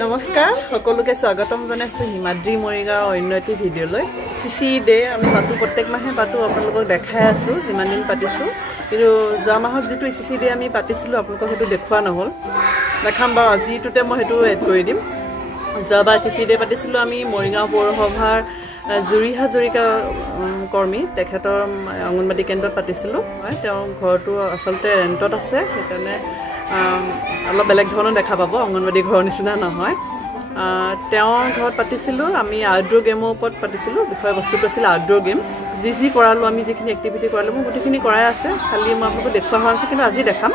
নমস্কাৰ সকলোকে স্বাগতম জনাইছো হিমাদ্ৰী মৰিগাঁও অন্য এটি ভিডিঅ'লৈ চিচি ডে আমি পাতো প্ৰত্যেক মাহে পাতো আপোনালোকক দেখাই আছো যিমান দিন পাতিছো কিন্তু যোৱা মাহত যেটো চিচি ডে আমি পাতিছিলো আপোনালোকক হেতু দেখুৱা নহল দেখাম বা আজিটোতে মই হেতু এড কৰি দিম যোৱাবাৰ চিচি ডে পাতিছিলো আমি মৰিগাঁও পৌৰসভাৰ জুৰি হাজৰিকা কৰ্মী তেখেতৰ অংগনবাদী কেন্দ্ৰত পাতিছিলো হয় তেওঁ ঘৰটো আসলতে ৰেন্টত আছে সেইকাৰণে অলপ বেলেগ ধৰণৰ দেখা পাব অংগনবাদী ঘৰৰ নিচিনা নহয় তেওঁৰ ঘৰত পাতিছিলো আমি আউটডোৰ গেমৰ ওপৰত পাতিছিলো বিষয় বস্তুটো আছিল আউটডোৰ গেম যি কৰালো আমি যিখিনি এক্টিভিটি কৰালো মই গোটেইখিনি কৰাই আছে খালি মই আপোনাক দেখুৱা হোৱা আছে কিন্তু আজি দেখাম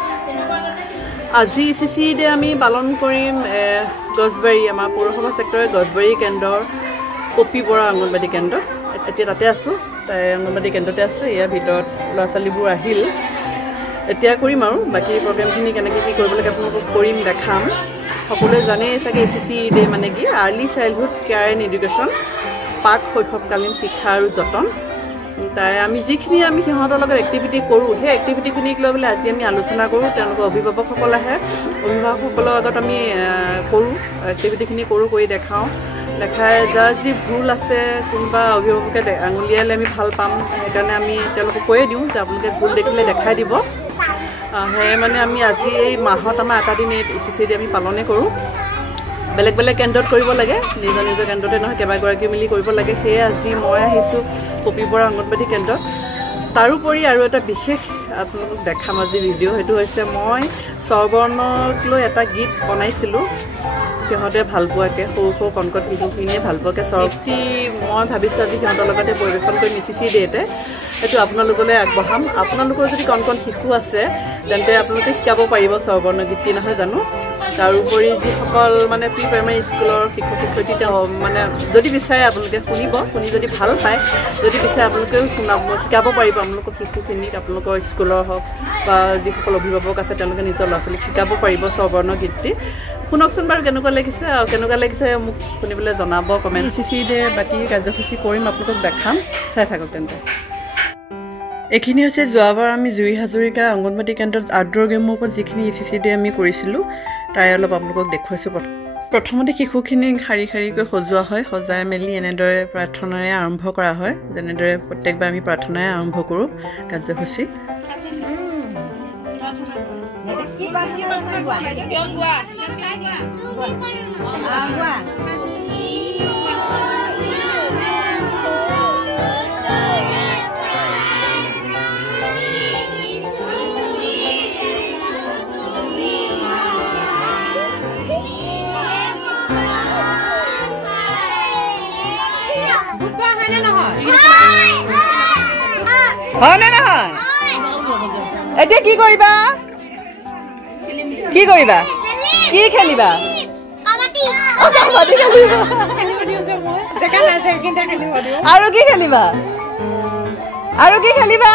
আজি চিচি ডে আমি পালন কৰিম গছবাৰী আমাৰ পৌৰসভা সেক্টৰৰ গছবাৰী কেন্দ্ৰৰ কপি বৰা অংগনবাদী কেন্দ্ৰ এতিয়া তাতে আছো তাই অংগনবাদী কেন্দ্ৰতে আছে ইয়াৰ ভিতৰত ল'ৰা ছোৱালীবোৰ আহিল এতিয়া কৰিম আৰু বাকি প্ৰগ্ৰামখিনি কেনেকৈ কি কৰিব লাগে আপোনালোকক কৰিম দেখাম সকলোৱে জানে চাগে চিচি ডে মানে কি early childhood care and education পাক শৈশৱকালীন শিক্ষা আৰু যতন তাই আমি যিখিনি আমি সিহঁতৰ লগত এক্টিভিটি কৰোঁ সেই এক্টিভিটিখিনিক লৈ পেলাই আজি আমি আলোচনা কৰোঁ তেওঁলোকৰ অভিভাৱকসকল আহে অভিভাৱকসকলৰ আগত আমি কৰোঁ এক্টিভিটিখিনি কৰি দেখাওঁ দেখাই যাৰ যি ভুল আছে কোনোবা অভিভাৱকে আঙুলিয়ালে আমি ভাল পাম সেইকাৰণে আমি তেওঁলোকক কৈয়ে দিওঁ যে আপোনালোকে ভুল দেখিলে দেখাই দিব সেয়ে মানে আমি আজি এই মাহত আমাৰ এটা দিন এই চিচি ডে আমি পালনে কৰোঁ বেলেগ বেলেগ কেন্দ্ৰত কৰিব লাগে নিজৰ নিজৰ কেন্দ্ৰতে নহয় কেইবাগৰাকী মিলি কৰিব লাগে সেয়ে আজি মই আহিছোঁ কপি বৰা অংগনবাদী কেন্দ্ৰত তাৰোপৰি আৰু এটা বিশেষ আপোনালোকক দেখাম আজি ভিডিঅ' সেইটো হৈছে মই স্বৰবৰ্ণক লৈ এটা গীত বনাইছিলোঁ সিহঁতে ভাল পোৱাকৈ সৰু সৰু কণকণ শিশুখিনিয়ে ভাল পোৱাকৈ স্বৰটি মই ভাবিছোঁ আজি সিহঁতৰ লগতে পৰিৱেশন কৰি চিচি ডেতে সেইটো আপোনালোকলৈ আগবঢ়াম আপোনালোকৰ যদি কণকণ শিশু আছে তেন্তে আপোনালোকে শিকাব পাৰিব স্বৰবৰ্ণ গীতটি নহয় জানো তাৰোপৰি যিসকল মানে প্ৰি প্ৰাইমেৰী স্কুলৰ শিক্ষক শিক্ষয়িত্ৰী তেওঁ মানে যদি বিচাৰে আপোনালোকে শুনি যদি ভাল পায় যদি বিচাৰে আপোনালোকেও শিকাব পাৰিব আপোনালোকৰ শিশুখিনিক আপোনালোকৰ স্কুলৰ হওক বা যিসকল অভিভাৱক আছে তেওঁলোকে নিজৰ ল'ৰা ছোৱালীক শিকাব পাৰিব স্বৰবৰ্ণ গীতটি শুনকচোন বাৰু কেনেকুৱা লাগিছে মোক শুনিবলৈ জনাব কমেণ্ট চিচি ডে বাকী কাৰ্যসূচী কৰিম আপোনালোকক দেখাম চাই থাকক তেন্তে এইখিনি হৈছে যোৱাবাৰ আমি জুৰি হাজৰিকা অংগনবাদী কেন্দ্ৰত আউটডোৰ গেমৰ ওপৰত যিখিনি চিচি ডে আমি কৰিছিলোঁ তাই অলপ আপোনালোকক দেখুৱাইছোঁ প্ৰথমতে শিশুখিনিক শাৰী শাৰীকৈ সজোৱা হয় সজাই মেলি এনেদৰে প্ৰাৰ্থনাৰে আৰম্ভ কৰা হয় যেনেদৰে প্ৰত্যেকবাৰ আমি প্ৰাৰ্থনাৰে আৰম্ভ কৰোঁ কাৰ্যসূচী হয়নে নহয় এতিয়া কি কৰিবা কি খেলিবা আৰু কি খেলিবা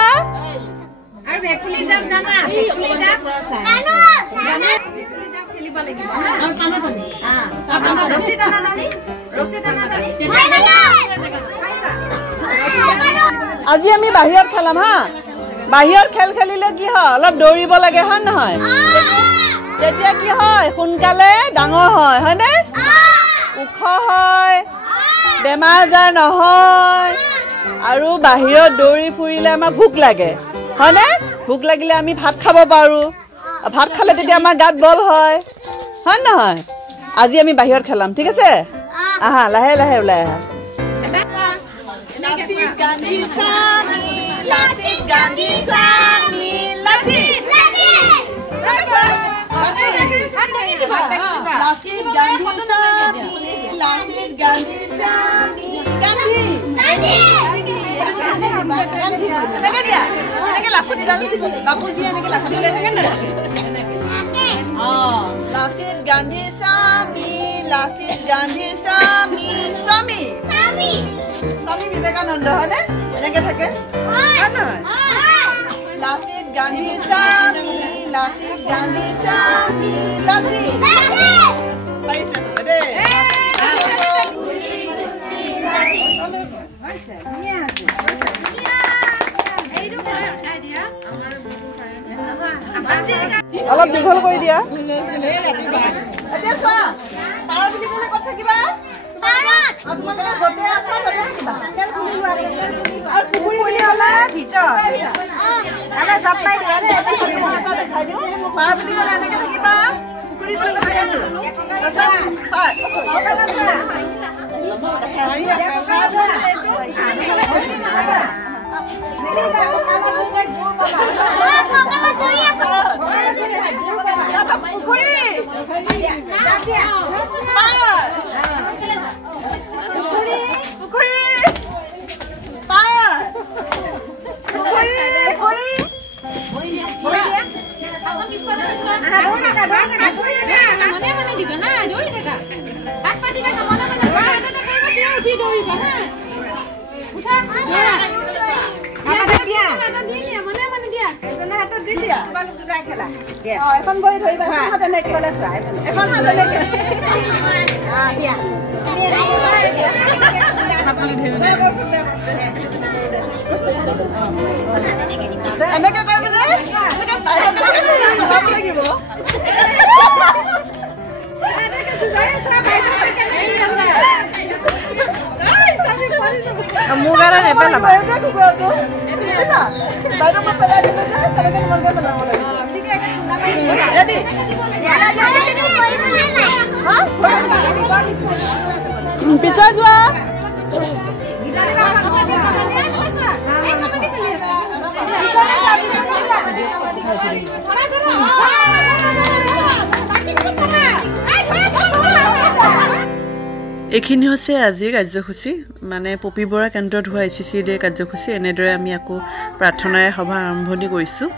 আজি আমি বাহিৰত খেলাম হা বাহিৰত খেল খেলিলে কি হয় অলপ দৌৰিব লাগে হয় নহয় তেতিয়া কি হয় সোনকালে ডাঙৰ হয় হয়নে ওখ হয় বেমাৰ আজাৰ নহয় আৰু বাহিৰত দৌৰি ফুৰিলে আমাৰ ভোক লাগে হয়নে ভোক লাগিলে আমি ভাত খাব পাৰোঁ ভাত খালে তেতিয়া আমাৰ গাত বল হয় নহয় আজি আমি বাহিৰত খেলাম ঠিক আছে আহা লাহে লাহে ওলাই আহা স্বামী বিবেকানন্দ হয়নে এনেকে থাকে লাচিত গান্ধী স্বামী পাৰিছে দেই অলপ দীঘল কৰি দিয়া এতিয়া চোৱা পাৰ বুলি আপোনালোকে গোটে আছে গোটে কিবা আৰু পুখুৰী হ'লে ভিতৰ আলে জাপ মাৰি দিবা দেই এটা দেখাই দিওঁ পাৰ বুলি ক'লে এনেকে থাকিবা পুখুৰী বুলি কথা জানো এখন বহি ধৰিবা হাত এনেকে এখন হাত এনেকে এনেকে কৰিবলৈ লাগিব মোৰ কাৰণে নেপেলাবা বাইদেউ মই পেলাই দিলো যে তেনেকে তোমালোকে পেলাব লাগিব পিছুৱাই যোৱা এইখিনি হৈছে আজিৰ কাৰ্যসূচী মানে পপী বৰা কেন্দ্ৰত হোৱা ICC ডে কাৰ্যসূচী এনেদৰে আমি আকৌ প্ৰাৰ্থনাৰে সভা আৰম্ভণি কৰিছোঁ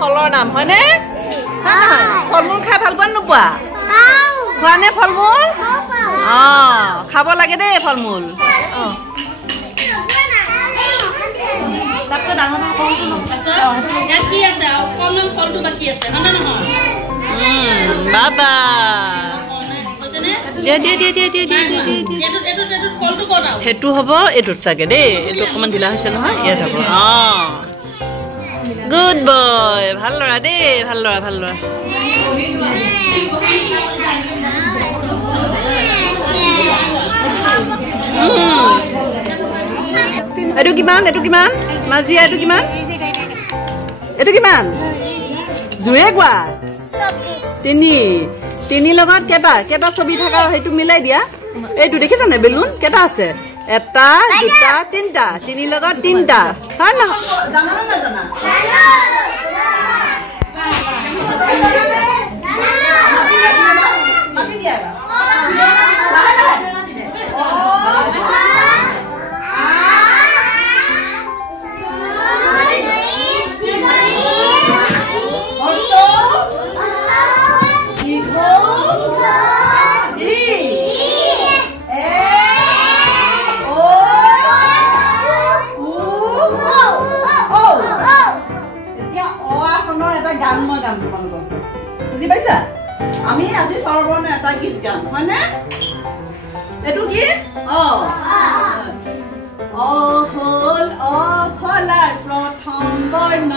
ফলৰ নাম হয়নে ফলমূল খাই ভাল পোৱা নোপোৱা খোৱা নে ফলমূল খাব লাগে দেই ফলমূল বাবা সেইটো হ'ব এইটোত চাগে দেই এইটো অকণমান ঢিলা হৈছে নহয় ইয়াত হ'ব গুড বয় ভাল ল'ৰা দেই ভাল ল'ৰা ভাল ল'ৰা এইটো কিমান মাজিয়া এইটো কিমান জোৰে কোৱা তিনি লগত কেইটা ছবি থকা সেইটো মিলাই দিয়া এইটো দেখিছানে বেলুন কেইটা আছে এটা দুটা তিনিটা তিনি লগত তিনিটা হয় নহয় জানানে নাজানা মাতি দিয়া বুজি পাইছা আমি আজি সৰ্বৰ্ণ এটা গীত গাম হয়নে এইটো গীত হল অফলাৰ প্ৰথম বৰ্ণ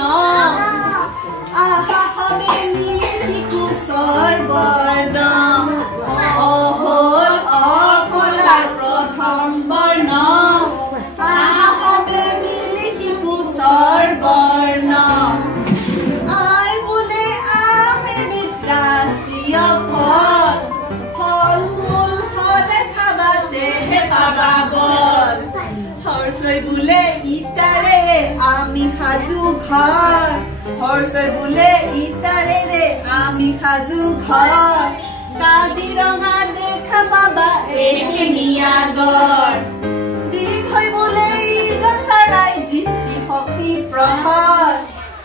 আহা হবে নিকুচৰ বৰ্ণ হল অফলাৰ প্ৰথম বৰ্ণ সাজু ঘৰ হৰ্ষই বোলে ইটাৰেৰে আমি সাজু ঘৰ কাজিৰঙা দেখা পাবা এশিঙীয়া গড় দীঘৈ বোলে চৰাই দৃষ্টি শক্তি প্ৰহৰ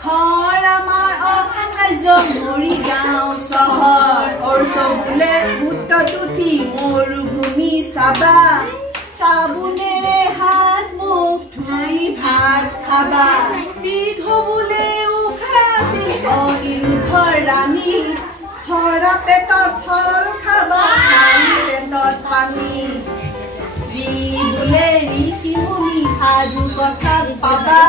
ঘৰ আমাৰ অসম ৰাজ্য মৰিগাঁও চহৰ হৰ্ষ বোলে উটত উঠি মৰুভূমি চাবা চাবোনেৰে হাত মুখ ধুই ভাত খাবা দীঘ বোলে উশাহ আছিল অনিৰুদ্ধৰ ৰাণী ভৰা পেটত ফল খাবা খালী পেটত পানী বোলে ঋষি মুনি সাধু কথাত পাবা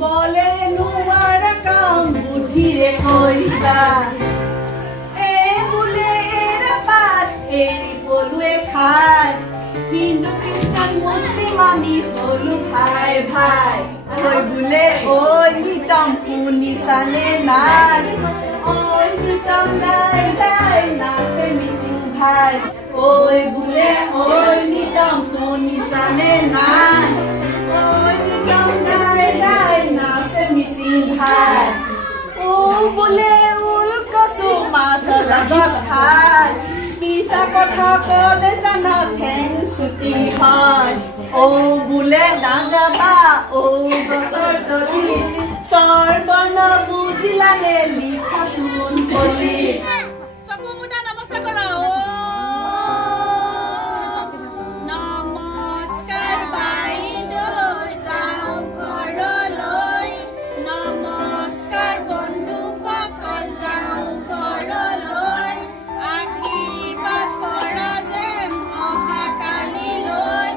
বলেৰে নোৱাৰা কাম বুদ্ধিৰে কৰিবা বোলে পাত এৰি পলুৱে খাই হিন্দু খ্ৰীষ্টান মুছলিম আমি হলো ভাই ভাই ঐ বোলে ঐ নিতম শুনিছানে নাই ঐ নিতম নাই নাই নাচে মিটিং ভাই ঐ বোলে ঐ নিতম শুনিছানে নাই ঐ নিতম নাই নাই নাচে মিটিং ভাই ও বোলে উল কচু মাছৰ লগত খাই মিছা কথা কলে জানা ঠেং ছুটি হয় ও বোলে নাযাবা ও গছৰ তলি স্বৰবৰ্ণ বুজিলানে লিখা চোন কলি চকু মুটা নমস্কাৰ কৰা নমস্কাৰ বাইদেউ যাওঁ ঘৰলৈ নমস্কাৰ বন্ধুসকল যাওঁ ঘৰলৈ আশীৰ্বাদ কৰা যেন অহা কালিলৈ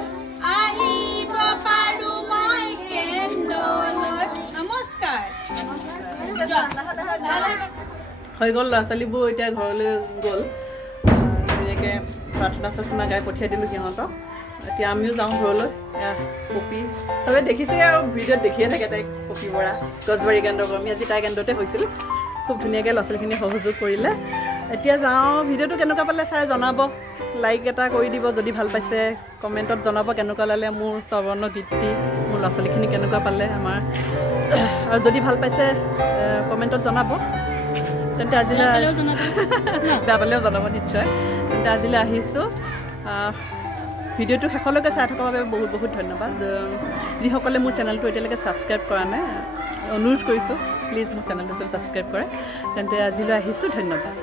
আহিব পাৰো মই কেন্দ্ৰলৈ নমস্কাৰ হৈ গ'ল ল'ৰা ছোৱালীবোৰ এতিয়া ঘৰলৈ গ'ল ধুনীয়াকৈ প্ৰাৰ্থনা গাই পঠিয়াই দিলোঁ সিহঁতক এতিয়া আমিও যাওঁ ঘৰলৈ পপি চবে দেখিছে আৰু ভিডিঅ'ত দেখিয়ে থাকে তাইক পপি বৰা গছবাৰী কেন্দ্ৰ কৰ্মী আজি তাই কেন্দ্ৰতে হৈছিল খুব ধুনীয়াকৈ ল'ৰা ছোৱালীখিনিয়ে সহযোগ কৰিলে এতিয়া যাওঁ ভিডিঅ'টো কেনেকুৱা পালে চাই জনাব লাইক এটা কৰি দিব যদি ভাল পাইছে কমেণ্টত জনাব কেনেকুৱা লাগিলে মোৰ স্বৰ্ণ কীৰ্তি মোৰ ল'ৰা ছোৱালীখিনি কেনেকুৱা পালে আমাৰ আৰু যদি ভাল পাইছে কমেণ্টত জনাব তেন্তে আজিলৈ বেয়া পালেও জনাব নিশ্চয় তেন্তে আজিলৈ আহিছোঁ ভিডিঅ'টো শেষলৈকে চাই থকাৰ বাবে বহুত বহুত ধন্যবাদ যিসকলে মোৰ চেনেলটো এতিয়ালৈকে ছাবস্ক্ৰাইব কৰা নাই অনুৰোধ কৰিছোঁ প্লিজ মোৰ চেনেলটো ছাবস্ক্ৰাইব কৰে তেন্তে আজিলৈ আহিছোঁ ধন্যবাদ